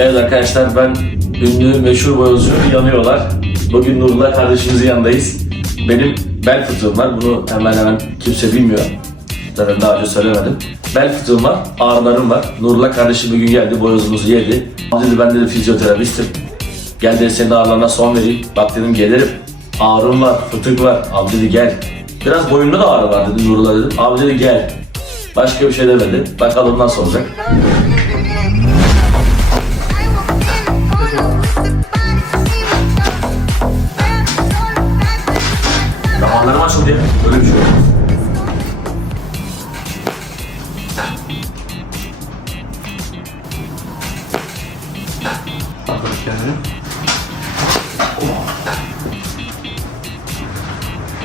Evet arkadaşlar ben ünlü meşhur boyozcu yanıyorlar. Bugün Nurullah kardeşimizin yanındayız. Benim bel fıtığım var. Bunu hemen hemen kimse bilmiyor. Zaten daha önce söylemedim. Bel fıtığım var, ağrılarım var. Nurullah kardeşim bugün geldi, boyozumuzu yedi. Dedi ben dedi fizyoterapistim. Gel dedi senin ağrılarına son vereyim. Bak dedim gelirim. Ağrım var, fıtık var. Abi dedi gel. Biraz boyunda da ağrı var dedim Nurullah dedim. Abi dedi gel. Başka bir şey demedi. Bakalım nasıl olacak. Damarlarım açıldı ya. Öyle bir şey olmaz.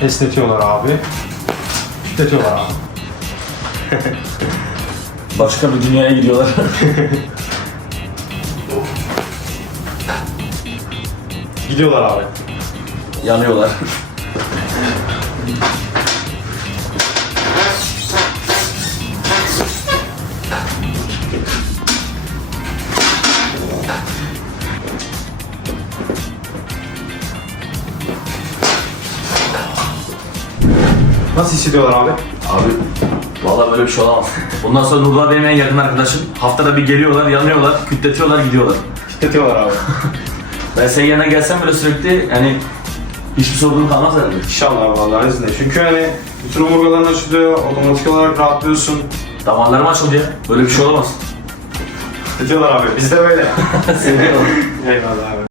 Esnetiyorlar abi. Esnetiyorlar abi. Başka bir dünyaya gidiyorlar. Gidiyorlar abi. Yanıyorlar. Nasıl hissediyorlar abi? Abi vallahi böyle bir şey olamaz. Bundan sonra Nurullah benim en yakın arkadaşım. Haftada bir geliyorlar, yanıyorlar, kütletiyorlar, gidiyorlar. Esnetiyorlar abi. Ben senin yanına gelsem böyle sürekli yani hiçbir sorunun kalmaz herhalde. İnşallah abi Allah'ın izniyle. Çünkü hani bütün omurgaların açılıyor, otomatik olarak rahatlıyorsun. Damarlarım açıldı ya. Böyle bir şey olamaz. Esnetiyorlar abi. Biz de böyle. Eyvallah abi.